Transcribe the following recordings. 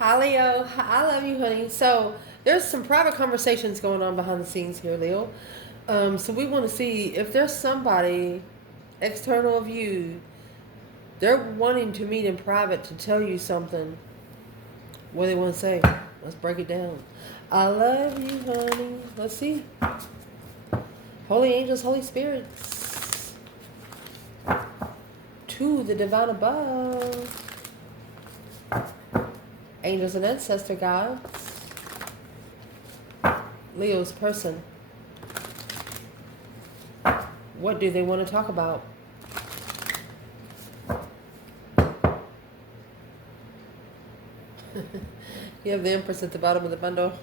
Hi, Leo. I love you, honey. So there's some private conversations going on behind the scenes here, Leo. So we want to see if there's somebody external of you. They're wanting to meet in private to tell you something. What do they want to say? Let's break it down. I love you, honey. Let's see. Holy angels, Holy spirits. To the divine above. Angels and ancestor gods. Leo's person. What do they want to talk about? You have the Empress at the bottom of the bundle.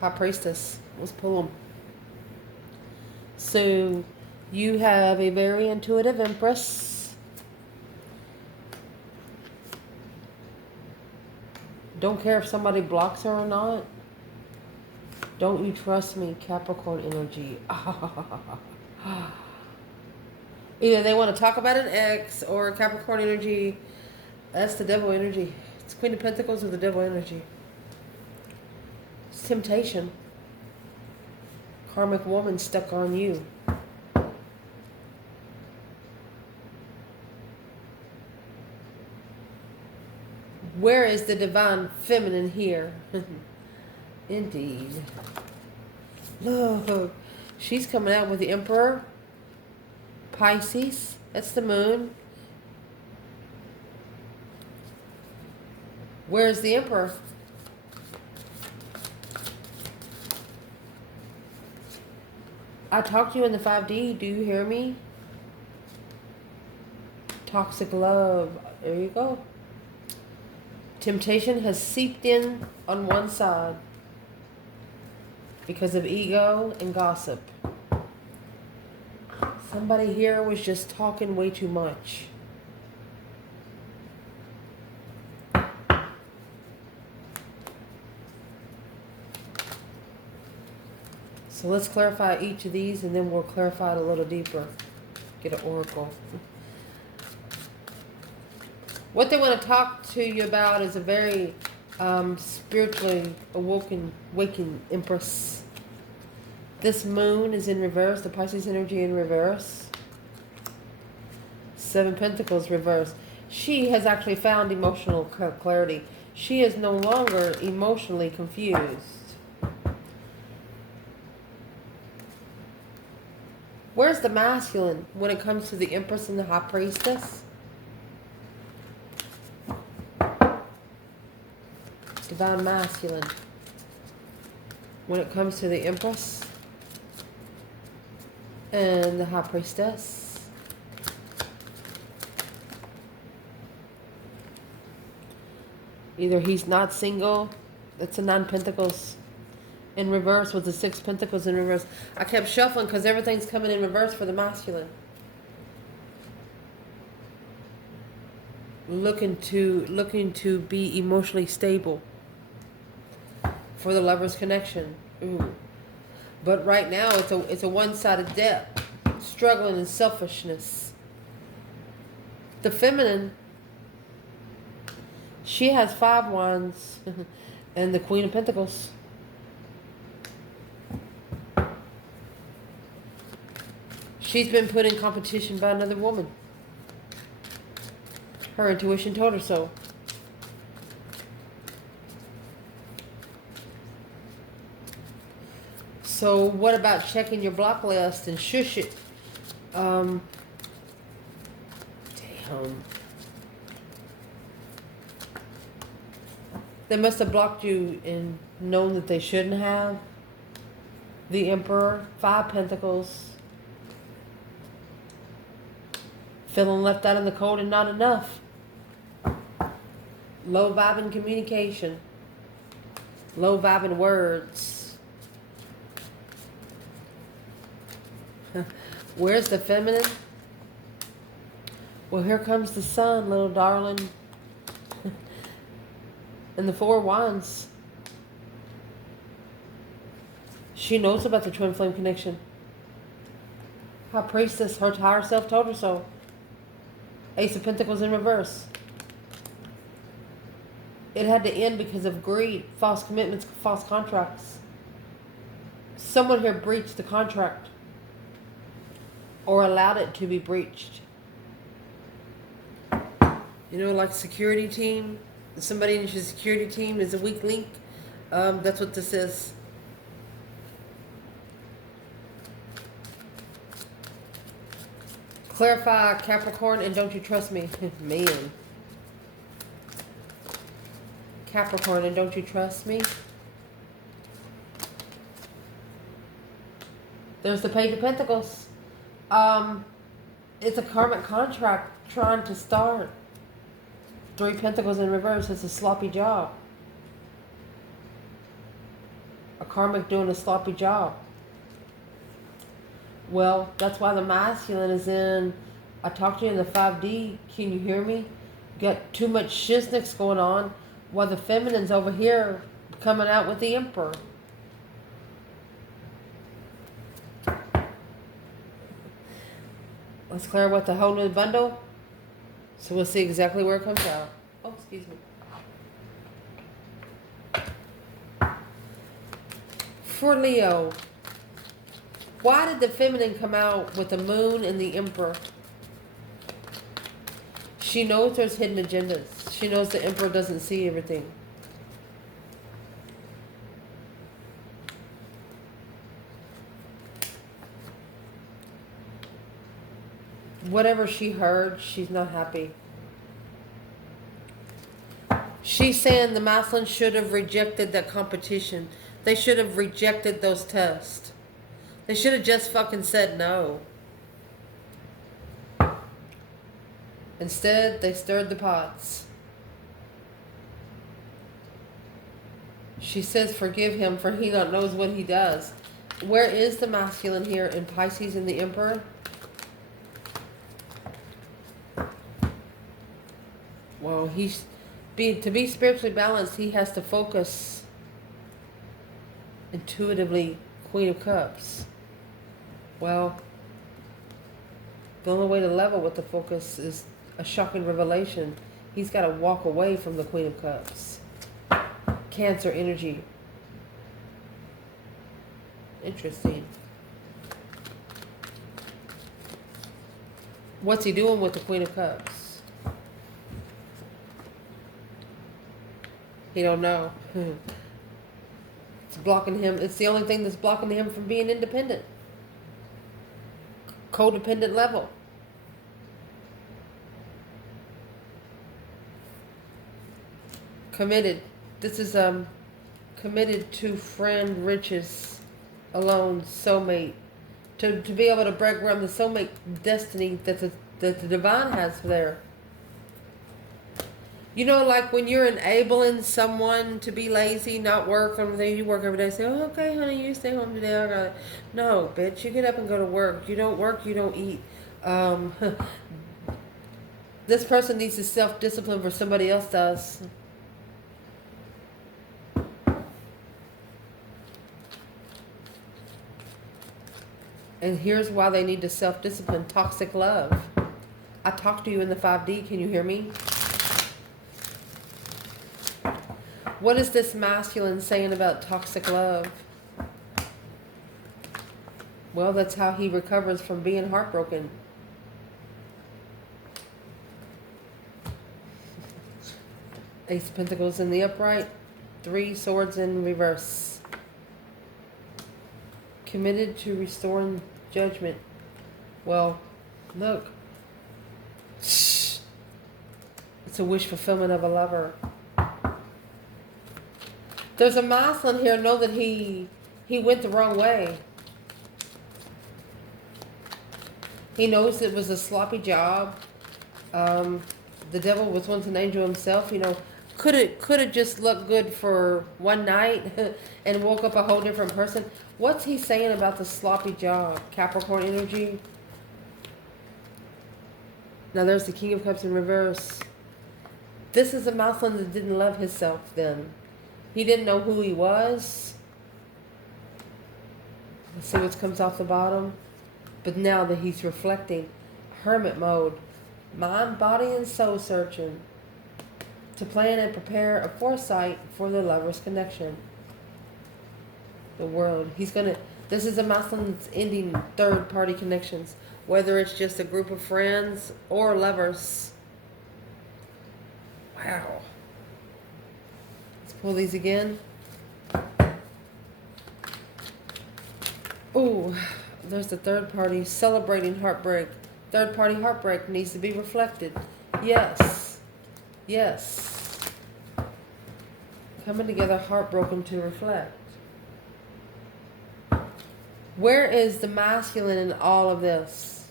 High Priestess. Let's pull them. So, you have a very intuitive Empress. Don't care if somebody blocks her or not. Don't you trust me, Capricorn energy. Either they want to talk about an ex or Capricorn energy. That's the devil energy. It's Queen of Pentacles with the devil energy. It's temptation. Karmic woman stuck on you. Where is the divine feminine here? Indeed. Look, she's coming out with the Emperor. Pisces. That's the moon. Where's the Emperor? I talked to you in the 5D. Do you hear me? Toxic love. There you go. Temptation has seeped in on one side because of ego and gossip. Somebody here was just talking way too much. So let's clarify each of these and then we'll clarify it a little deeper. Get an oracle. What they want to talk to you about is a very spiritually waking Empress. This moon is in reverse, the Pisces energy in reverse. 7 Pentacles reverse. She has actually found emotional clarity. She is no longer emotionally confused. Where's the masculine when it comes to the Empress and the High Priestess? Divine masculine when it comes to the Empress and the High Priestess. Either he's not single. That's a 9 Pentacles in reverse with the 6 Pentacles in reverse. I kept shuffling because everything's coming in reverse for the masculine. Looking to be emotionally stable for the lover's connection. Ooh. But right now it's a one-sided debt, struggling in selfishness. The feminine, she has 5 wands and the Queen of Pentacles. She's been put in competition by another woman. Her intuition told her so. So what about checking your block list and shush it? Damn. They must have blocked you and known that they shouldn't have. The Emperor, 5 Pentacles. Feeling left out in the cold and not enough. Low vibing communication. Low vibing words. Where's the feminine? Well, here comes the sun, little darling. And the 4 wands. She knows about the twin flame connection. High Priestess, her higher self told her so. Ace of Pentacles in reverse. It had to end because of greed, false commitments, false contracts. Someone here breached the contract or allowed it to be breached. You know, like security team. Somebody in your security team is a weak link. That's what this is. Clarify, Capricorn, and don't you trust me? Man. Capricorn, and don't you trust me? There's the Page of Pentacles. It's a karmic contract trying to start. 3 Pentacles in reverse. It's a sloppy job. A karmic doing a sloppy job. Well, that's why the masculine is in. I talked to you in the 5D. Can you hear me? Got too much shiznix going on, while the feminine's over here coming out with the Emperor. Let's clear what the whole new bundle. So we'll see exactly where it comes out. Oh, excuse me. For Leo, why did the feminine come out with the moon and the Emperor? She knows there's hidden agendas. She knows the Emperor doesn't see everything. Whatever she heard, she's not happy. She's saying the masculine should have rejected that competition. They should have rejected those tests. They should have just fucking said no. Instead, they stirred the pots. She says, forgive him, for he not knows what he does. Where is the masculine here in Pisces and the Emperor? Well, to be spiritually balanced, he has to focus intuitively. Queen of Cups. Well, the only way to level with the focus is a shocking revelation. He's got to walk away from the Queen of Cups. Cancer energy. Interesting. What's he doing with the Queen of Cups? He don't know. It's blocking him. It's the only thing that's blocking him from being independent. Codependent level. Committed. This is committed to friend, riches, alone, soulmate. To be able to break around the soulmate destiny that the divine has there. You know, like when you're enabling someone to be lazy, not work, everything, you work every day, say, oh, okay, honey, you stay home today. I got it. No, bitch, you get up and go to work. You don't work, you don't eat. This person needs to self-discipline for somebody else does. And here's why they need to self-discipline. Toxic love. I talked to you in the 5D. Can you hear me? What is this masculine saying about toxic love? Well, that's how he recovers from being heartbroken. Ace of Pentacles in the upright. 3 swords in reverse. Committed to restoring judgment. Well, look. It's a wish fulfillment of a lover. There's a masculine here. Know that he went the wrong way. He knows it was a sloppy job. The devil was once an angel himself. You know, could it just look good for one night and woke up a whole different person? What's he saying about the sloppy job? Capricorn energy. Now there's the King of Cups in reverse. This is a masculine that didn't love himself then. He didn't know who he was. Let's see what comes off the bottom. But now that he's reflecting, hermit mode, mind, body, and soul searching. to plan and prepare a foresight for the lover's connection. The world. This is a masculine that's ending third party connections, whether it's just a group of friends or lovers. Wow. Let's pull these again. Oh, there's the third party celebrating heartbreak. Third party heartbreak needs to be reflected. Yes. Yes. Coming together heartbroken to reflect. Where is the masculine in all of this?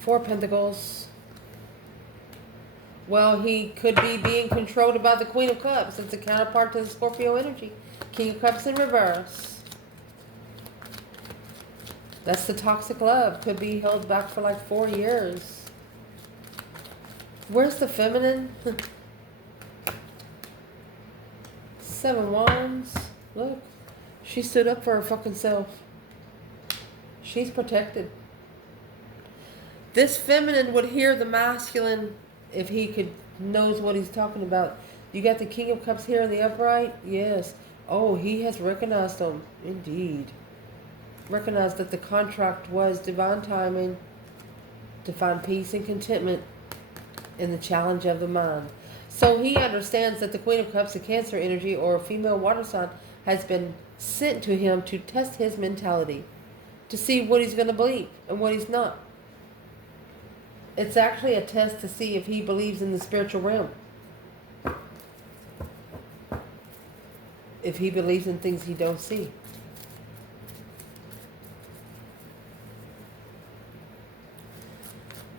Four Pentacles. Well, he could be being controlled by the Queen of Cups. It's a counterpart to the Scorpio energy. King of Cups in reverse. That's the toxic love. Could be held back for like 4 years. Where's the feminine? 7 Wands. Look. She stood up for her fucking self. She's protected. This feminine would hear the masculine if he knows what he's talking about. You got the King of Cups here in the upright? Yes. Oh, he has recognized them. Indeed. Recognized that the contract was divine timing to find peace and contentment in the challenge of the mind. So he understands that the Queen of Cups, a Cancer energy or a female water sign, has been sent to him to test his mentality, to see what he's going to believe and what he's not. It's actually a test to see if he believes in the spiritual realm. If he believes in things he don't see.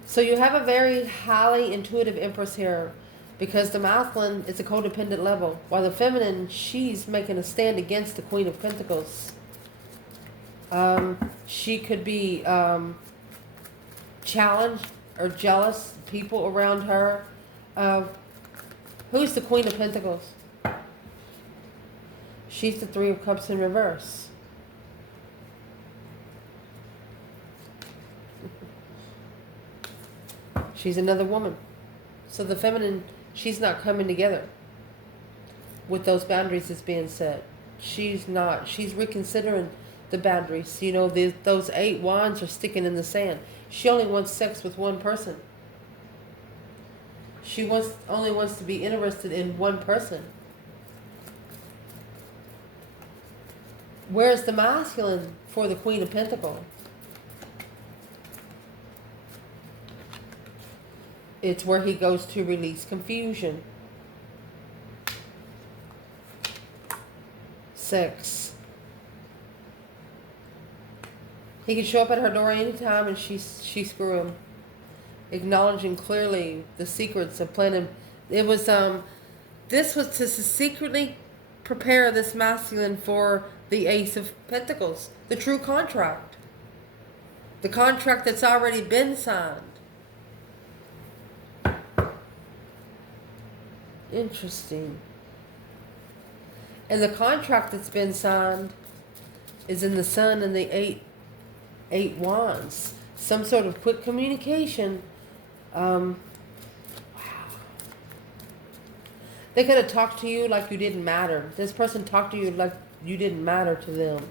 So you have a very highly intuitive Empress here, because the masculine is a codependent level, while the feminine, she's making a stand against the Queen of Pentacles. She could be challenged or jealous people around her. Who's the Queen of Pentacles? She's the Three of Cups in reverse. She's another woman. So the feminine, she's not coming together with those boundaries that's being set. She's not. She's reconsidering the boundaries. You know, those 8 wands are sticking in the sand. She only wants sex with one person. She only wants to be interested in one person. Where's the masculine for the Queen of Pentacles? It's where he goes to release confusion. 6. He can show up at her door anytime and she screw him. Acknowledging clearly the secrets of planning. It was this was to secretly prepare this masculine for the Ace of Pentacles, the true contract. The contract that's already been signed. Interesting. And the contract that's been signed is in the Sun and the eight wands. Some sort of quick communication. Wow. They could have talked to you like you didn't matter. This person talked to you like you didn't matter to them.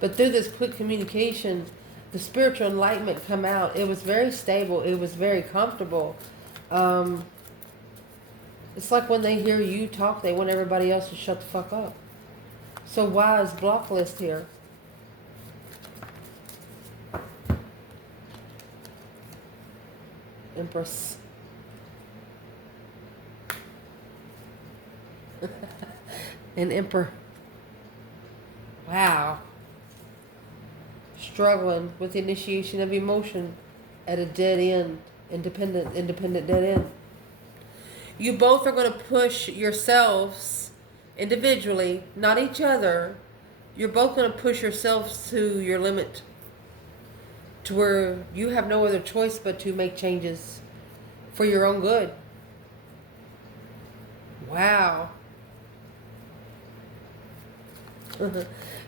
But through this quick communication, the spiritual enlightenment come out. It was very stable. It was very comfortable. It's like when they hear you talk, they want everybody else to shut the fuck up. So why is block list here? Empress. An Emperor. Wow. Struggling with the initiation of emotion at a dead end. Independent dead end. You both are going to push yourselves individually, not each other. You're both going to push yourselves to your limit, to where you have no other choice but to make changes for your own good. Wow.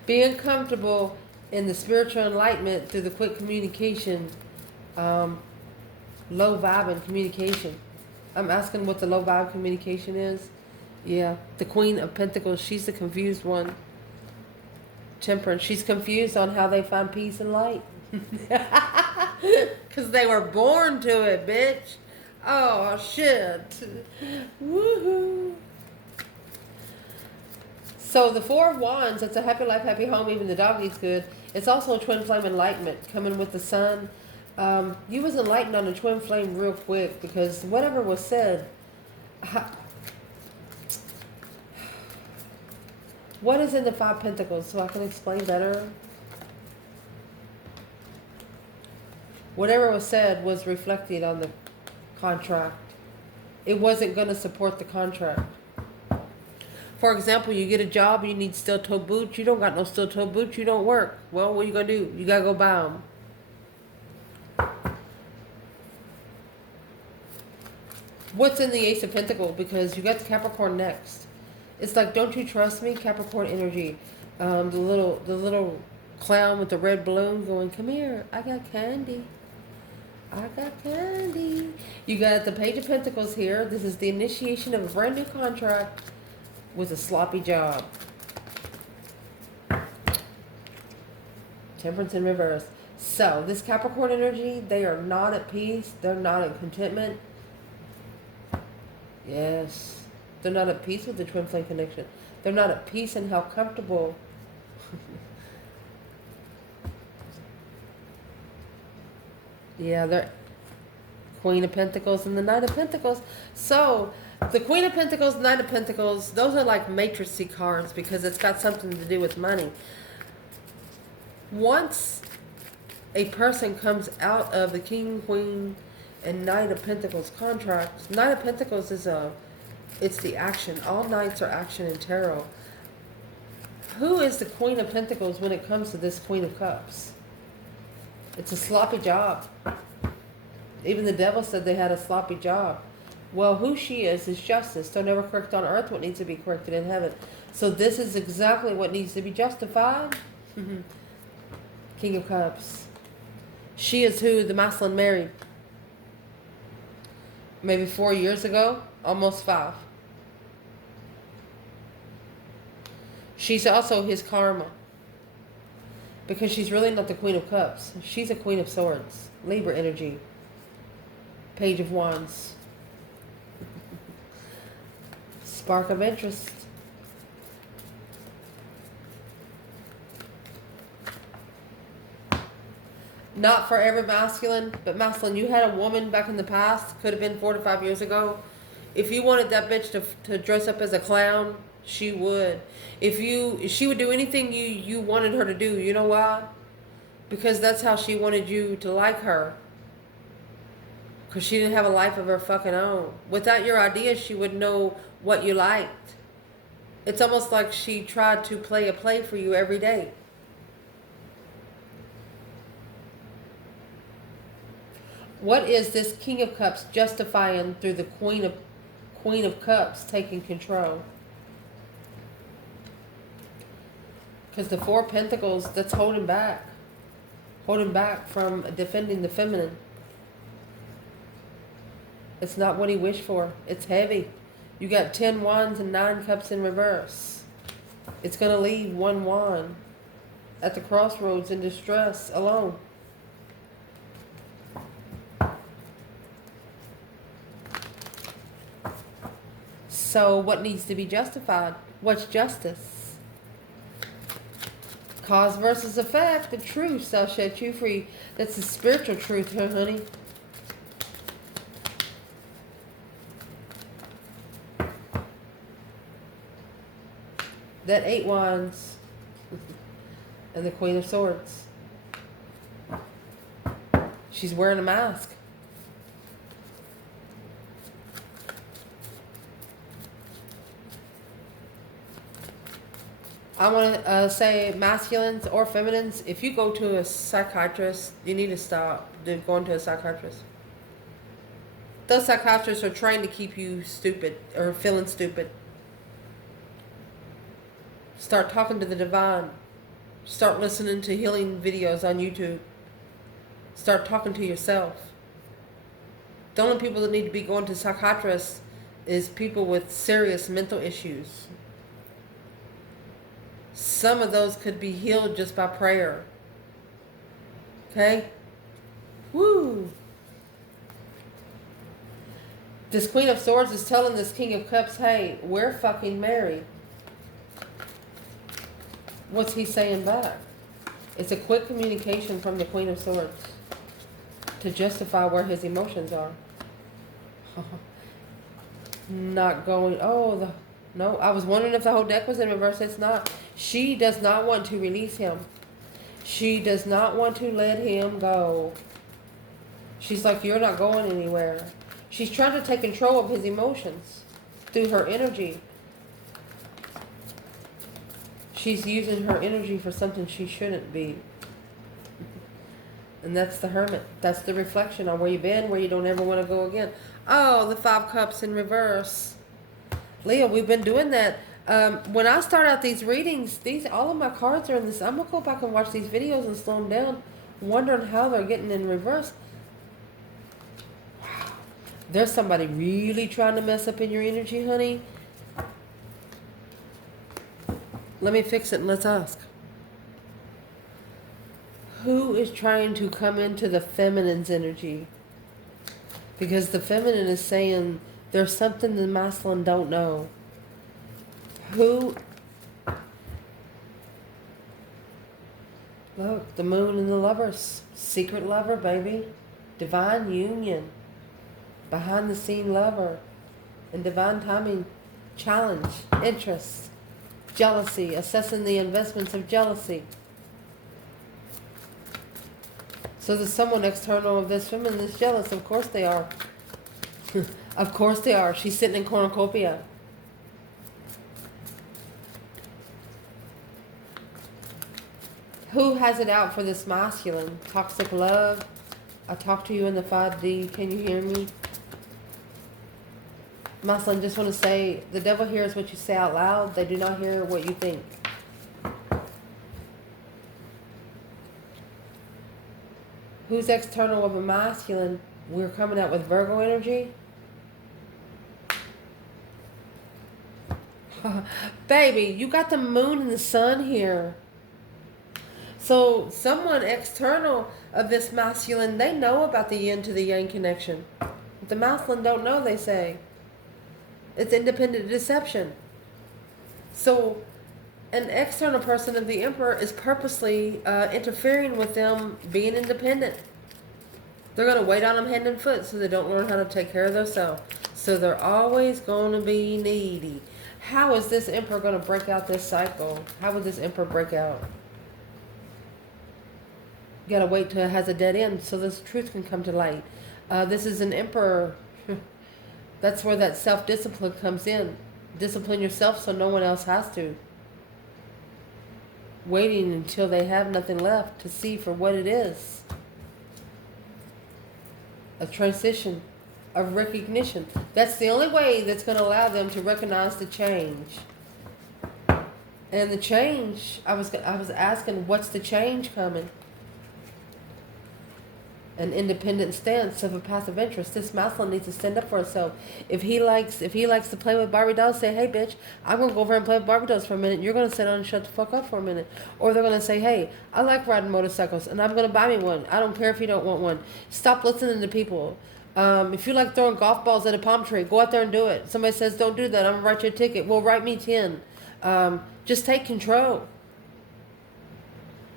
Being comfortable in the spiritual enlightenment through the quick communication, low vibe and communication. I'm asking what the low vibe communication is. Yeah, the Queen of Pentacles, she's the confused one. Temperance, she's confused on how they find peace and light. Because they were born to it, bitch. Oh, shit. Woohoo. So the Four of Wands, it's a happy life, happy home, even the dog eats good. It's also a twin flame enlightenment coming with the sun. You was enlightened on the twin flame real quick because whatever was said. What is in the Five Pentacles so I can explain better? Whatever was said was reflected on the contract. It wasn't going to support the contract. For example, you get a job, you need steel-toe boots. You don't got no steel-toe boots, you don't work. Well, what are you going to do? You got to go buy them. What's in the Ace of Pentacles? Because you got the Capricorn next. It's like, don't you trust me? Capricorn energy. The little clown with the red balloon going, come here, I got candy. I got candy. You got the Page of Pentacles here. This is the initiation of a brand new contract with a sloppy job. Temperance in reverse. So, this Capricorn energy, they are not at peace. They're not at contentment. Yes. They're not at peace with the twin flame connection. They're not at peace in how comfortable. Yeah, they're Queen of Pentacles and the Knight of Pentacles. So, the Queen of Pentacles, Knight of Pentacles, those are like matrixy cards because it's got something to do with money. Once a person comes out of the King, Queen, and Knight of Pentacles contracts, Knight of Pentacles is it's the action. All knights are action in tarot. Who is the Queen of Pentacles when it comes to this Queen of Cups? It's a sloppy job. Even the devil said they had a sloppy job. Well, who she is justice. Don't ever correct on earth what needs to be corrected in heaven. So this is exactly what needs to be justified. King of Cups. She is who the masculine married. Maybe 4 years ago. Almost 5. She's also his karma. Because she's really not the Queen of Cups. She's a Queen of Swords. Libra energy. Page of Wands. Spark of interest. Not for every masculine, but masculine. You had a woman back in the past, could have been 4 to 5 years ago. If you wanted that bitch to dress up as a clown, she would. She would do anything you wanted her to do. You know why? Because that's how she wanted you to like her. Because she didn't have a life of her fucking own. Without your ideas, she would know what you liked. It's almost like she tried to play a play for you every day. What is this King of Cups justifying through the Queen of Cups taking control? Because the Four of Pentacles, that's holding back. Holding back from defending the feminine. It's not what he wished for. It's heavy. You got 10 wands and 9 cups in reverse. It's going to leave 1 wand at the crossroads in distress alone. So what needs to be justified? What's justice? Cause versus effect. The truth shall set you free. That's the spiritual truth, huh, honey? That 8 wands and the Queen of Swords. She's wearing a mask. I want to say masculines or feminines, if you go to a psychiatrist, you need to stop going to a psychiatrist. Those psychiatrists are trying to keep you stupid or feeling stupid. Start talking to the divine. Start listening to healing videos on YouTube. Start talking to yourself. The only people that need to be going to psychiatrists is people with serious mental issues. Some of those could be healed just by prayer. Okay? Woo! This Queen of Swords is telling this King of Cups, hey, we're fucking married. What's he saying back? It's a quick communication from the Queen of Swords to justify where his emotions are. Not going, no, I was wondering if the whole deck was in reverse. It's not. She does not want to release him. She does not want to let him go. She's like, you're not going anywhere. She's trying to take control of his emotions through her energy. She's using her energy for something she shouldn't be. And that's the Hermit. That's the reflection on where you've been, where you don't ever want to go again. Oh, the 5 Cups in reverse. Leo, we've been doing that. When I start out these readings, all of my cards are in this. I'm going to go back and watch these videos and slow them down, wondering how they're getting in reverse. Wow. There's somebody really trying to mess up in your energy, honey. Let me fix it and let's ask. Who is trying to come into the feminine's energy? Because the feminine is saying there's something the masculine don't know. Who? Look, the Moon and the Lovers. Secret lover, baby. Divine union. Behind the scene lover. And divine timing. Challenge. Interest. Jealousy. Assessing the investments of jealousy. So there's someone external of this woman that's jealous. Of course they are. Of course they are. She's sitting in cornucopia. Who has it out for this masculine? Toxic love. I talk to you in the 5D. Can you hear me? Masculine, just want to say, the devil hears what you say out loud. They do not hear what you think. Who's external of a masculine? We're coming out with Virgo energy. Baby, you got the moon and the sun here. So someone external of this masculine, they know about the yin to the yang connection. But the masculine don't know, they say. It's independent deception. So an external person of the Emperor is purposely interfering with them being independent. They're going to wait on them hand and foot so they don't learn how to take care of themselves. So they're always going to be needy. How is this Emperor going to break out this cycle? How would this Emperor break out? You got to wait till it has a dead end so this truth can come to light. This is an Emperor. That's where that self-discipline comes in. Discipline yourself so no one else has to. Waiting until they have nothing left to see for what it is. A transition of recognition. That's the only way that's going to allow them to recognize the change. And the change, I was asking, what's the change coming? An independent stance of a passive interest. This masculine needs to stand up for himself. If he likes to play with Barbie dolls, say, hey bitch, I'm gonna go over and play with Barbie dolls for a minute. You're gonna sit down and shut the fuck up for a minute. Or they're gonna say, hey, I like riding motorcycles and I'm gonna buy me one. I don't care if you don't want one. Stop listening to people. If you like throwing golf balls at a palm tree, go out there and do it. Somebody says, don't do that, I'm gonna write you a ticket. Well, write me 10. Just take control.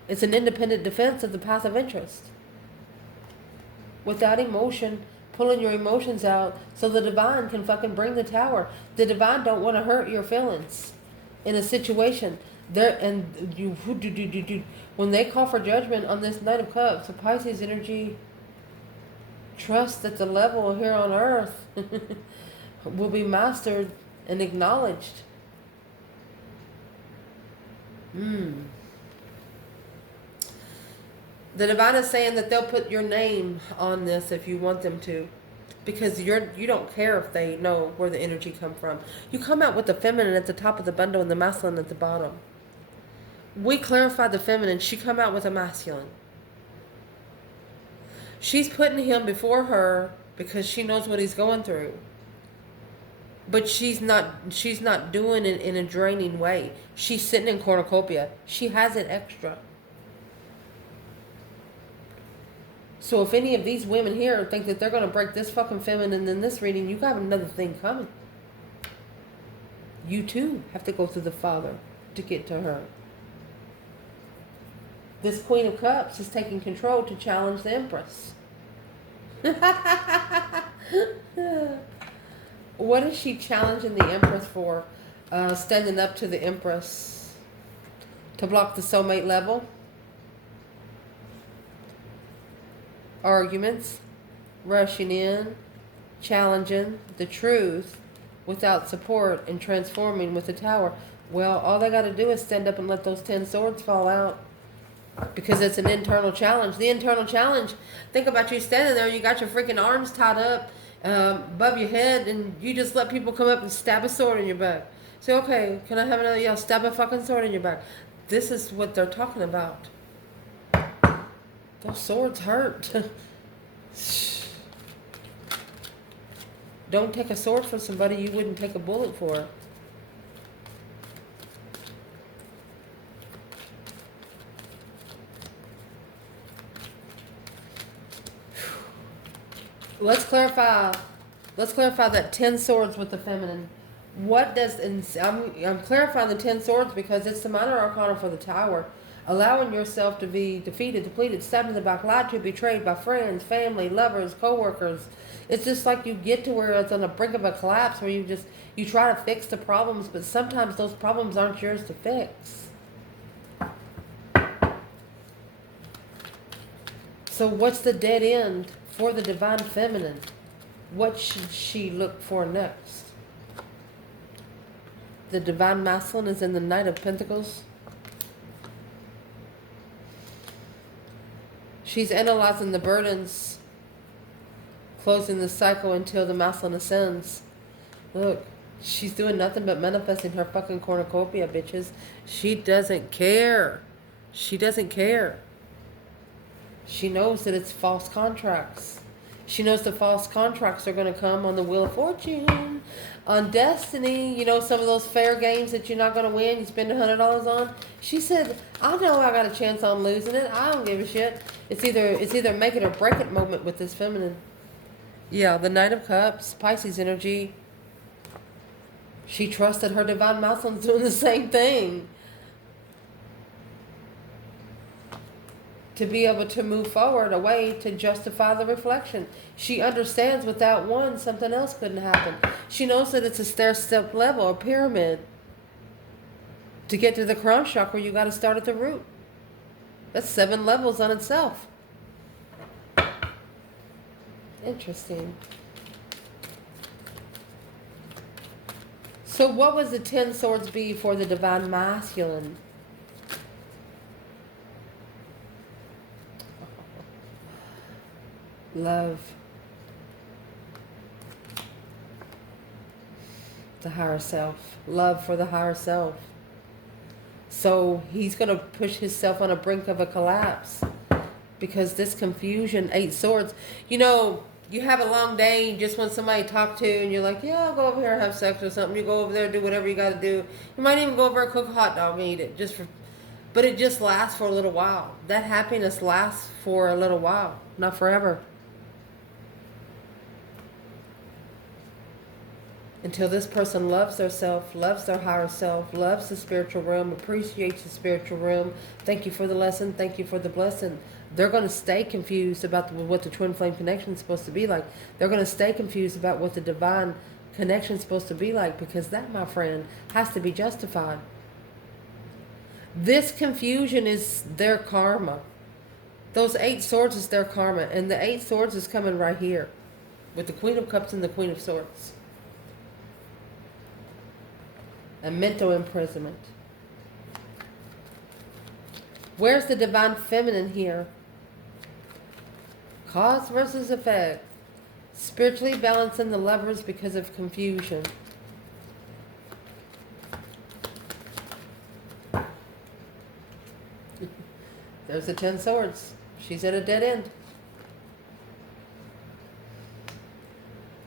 It's an independent defense of the passive interest. Without emotion, pulling your emotions out so the divine can fucking bring the tower. The divine don't want to hurt your feelings in a situation. When they call for judgment on this Knight of Cups, the Pisces energy, trust that the level here on earth will be mastered and acknowledged. The divine is saying that they'll put your name on this if you want them to. Because you don't care if they know where the energy come from. You come out with the feminine at the top of the bundle and the masculine at the bottom. We clarified the feminine. She come out with a masculine. She's putting him before her because she knows what he's going through. But she's not doing it in a draining way. She's sitting in cornucopia. She has it extra. So if any of these women here think that they're going to break this fucking feminine in this reading, you got another thing coming. You too have to go through the Father to get to her. This Queen of Cups is taking control to challenge the Empress. What is she challenging the Empress for? Standing up to the Empress to block the soulmate level. Arguments, rushing in, challenging the truth without support, and transforming with the Tower. Well, all they got to do is stand up and let those 10 swords fall out. Because it's an internal challenge. The internal challenge, think about you standing there, you got your freaking arms tied up above your head, and you just let people come up and stab a sword in your back. Say, okay, can I have another? Yeah, stab a fucking sword in your back. This is what they're talking about. Those swords hurt. Don't take a sword for somebody you wouldn't take a bullet for. Let's clarify that 10 swords with the feminine. What does, and I'm clarifying the 10 swords because it's the minor arcana for the Tower. Allowing yourself to be defeated, depleted, stabbed in the back, lied to, betrayed by friends, family, lovers, co-workers. It's just like you get to where it's on the brink of a collapse where you try to fix the problems, but sometimes those problems aren't yours to fix. So what's the dead end for the divine feminine? What should she look for next? The divine masculine is in the Knight of Pentacles. She's analyzing the burdens, closing the cycle until the masculine ascends. Look, she's doing nothing but manifesting her fucking cornucopia, bitches. She doesn't care. She doesn't care. She knows that it's false contracts. She knows the false contracts are going to come on the Wheel of Fortune, on Destiny. You know, some of those fair games that you're not going to win, you spend $100 on. She said, I know I got a chance on losing it. I don't give a shit. It's either make it or break it moment with this feminine. Yeah, the Knight of Cups, Pisces energy. She trusted her divine masculine's doing the same thing. To be able to move forward, a way to justify the reflection. She understands without one, something else couldn't happen. She knows that it's a stair-step level, a pyramid. To get to the crown chakra, you got to start at the root. That's 7 levels on itself. Interesting. So what was the 10 swords be for the divine masculine? Love. The higher self. Love for the higher self. So he's going to push himself on a brink of a collapse. Because this confusion, 8 swords. You know, you have a long day, you just want somebody to talk to, and you're like, yeah, I'll go over here and have sex or something. You go over there, do whatever you got to do. You might even go over and cook a hot dog and eat it. But it just lasts for a little while. That happiness lasts for a little while, not forever. Until this person loves their self, loves their higher self, loves the spiritual realm, appreciates the spiritual realm. Thank you for the lesson. Thank you for the blessing. They're going to stay confused about what the twin flame connection is supposed to be like. They're going to stay confused about what the divine connection is supposed to be like, because that, my friend, has to be justified. This confusion is their karma. Those 8 swords is their karma. And the 8 swords is coming right here with the Queen of Cups and the Queen of Swords. A mental imprisonment. Where's the divine feminine here? Cause versus effect. Spiritually balancing the lovers because of confusion. – There's the 10 swords. She's at a dead end.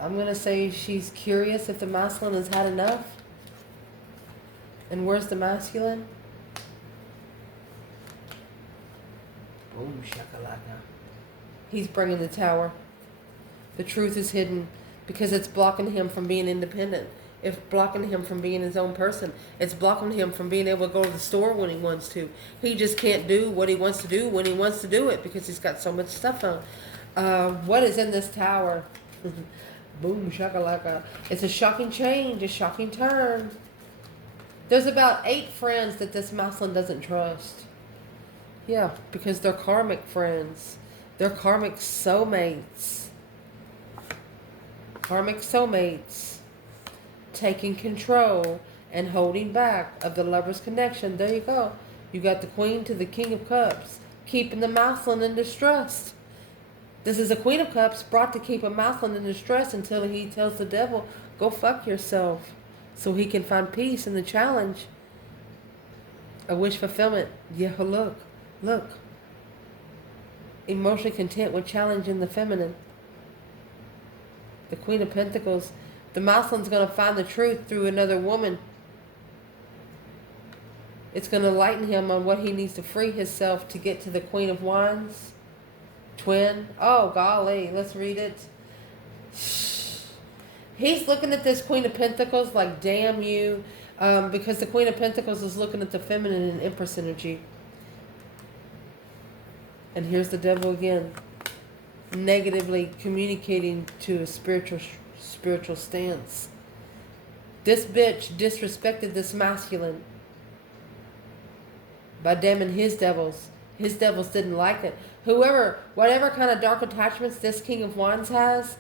I'm going to say she's curious if the masculine has had enough. And where's the masculine? Boom, shakalaka. He's bringing the tower. The truth is hidden because it's blocking him from being independent. It's blocking him from being his own person. It's blocking him from being able to go to the store when he wants to. He just can't do what he wants to do when he wants to do it because he's got so much stuff on. What is in this tower? Boom, shakalaka. It's a shocking change, a shocking turn. There's about 8 friends that this masculine doesn't trust. Yeah, because they're karmic friends. They're karmic soulmates. Karmic soulmates. Taking control and holding back of the lover's connection. There you go. You got the Queen to the King of Cups. Keeping the masculine in distress. This is a Queen of Cups brought to keep a masculine in distress until he tells the devil, go fuck yourself. So he can find peace in the challenge. A wish fulfillment. Yeah, look. Look. Emotionally content with challenging the feminine. The Queen of Pentacles. The masculine's going to find the truth through another woman. It's going to enlighten him on what he needs to free himself to get to the Queen of Wands. Twin. Oh, golly. Let's read it. He's looking at this Queen of Pentacles like, damn you. Because the Queen of Pentacles is looking at the feminine and Empress energy. And here's the devil again. Negatively communicating to a spiritual stance. This bitch disrespected this masculine by damning his devils. His devils didn't like it. Whatever kind of dark attachments this King of Wands has,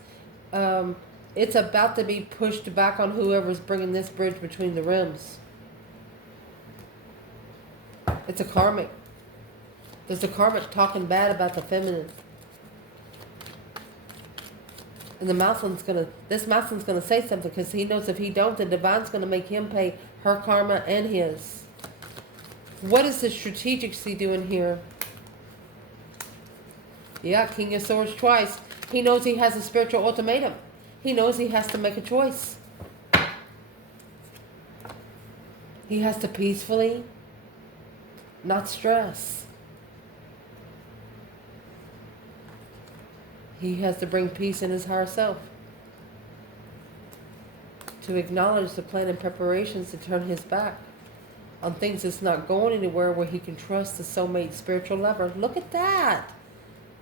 it's about to be pushed back on whoever's bringing this bridge between the realms. It's a karmic. There's a karmic talking bad about the feminine. And this masculine's gonna say something because he knows if he don't, the divine's gonna make him pay her karma and his. What is the strategicy doing here? Yeah, King of Swords twice. He knows he has a spiritual ultimatum. He knows he has to make a choice. He has to peacefully, not stress. He has to bring peace in his higher self. To acknowledge the plan and preparations to turn his back on things that's not going anywhere where he can trust the soulmate spiritual lover. Look at that.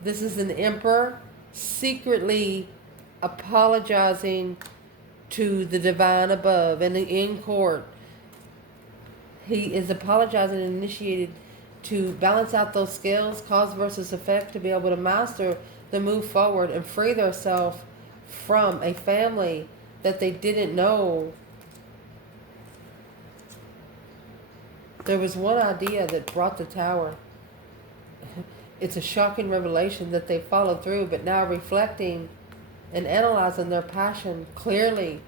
This is an emperor secretly apologizing to the divine above and in court. He is apologizing and initiated to balance out those scales, cause versus effect, to be able to master the move forward and free themselves from a family that they didn't know. There was one idea that brought the tower. It's a shocking revelation that they followed through, but now reflecting and analyzing their passion clearly,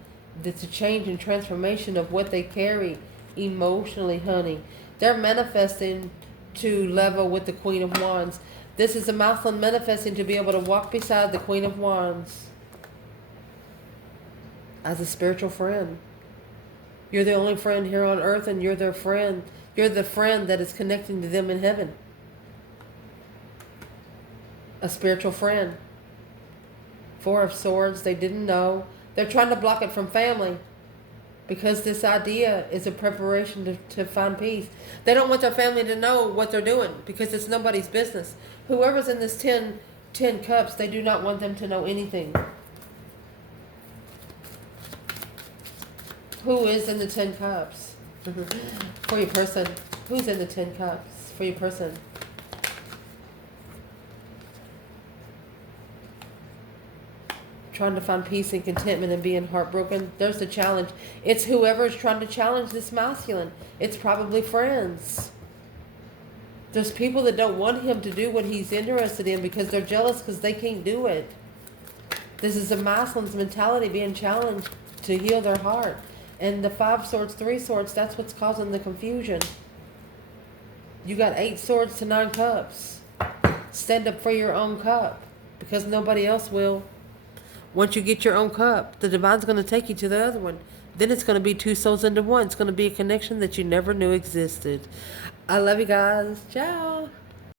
it's a change and transformation of what they carry emotionally, honey. They're manifesting to level with the Queen of Wands. This is a masculine manifesting to be able to walk beside the Queen of Wands as a spiritual friend. You're the only friend here on earth, and you're their friend. You're the friend that is connecting to them in heaven. A spiritual friend. 4 of Swords, they didn't know. They're trying to block it from family because this idea is a preparation to find peace. They don't want their family to know what they're doing because it's nobody's business. Whoever's in this 10 cups, they do not want them to know anything. Who is in the 10 cups? For your person. Who's in the 10 cups? For your person. Trying to find peace and contentment and being heartbroken. There's the challenge. It's whoever's trying to challenge this masculine. It's probably friends. There's people that don't want him to do what he's interested in because they're jealous because they can't do it. This is a masculine's mentality being challenged to heal their heart. And the 5 swords, 3 swords, that's what's causing the confusion. You got 8 swords to 9 cups. Stand up for your own cup because nobody else will. Once you get your own cup, the divine's going to take you to the other one. Then it's going to be 2 souls into one. It's going to be a connection that you never knew existed. I love you guys. Ciao.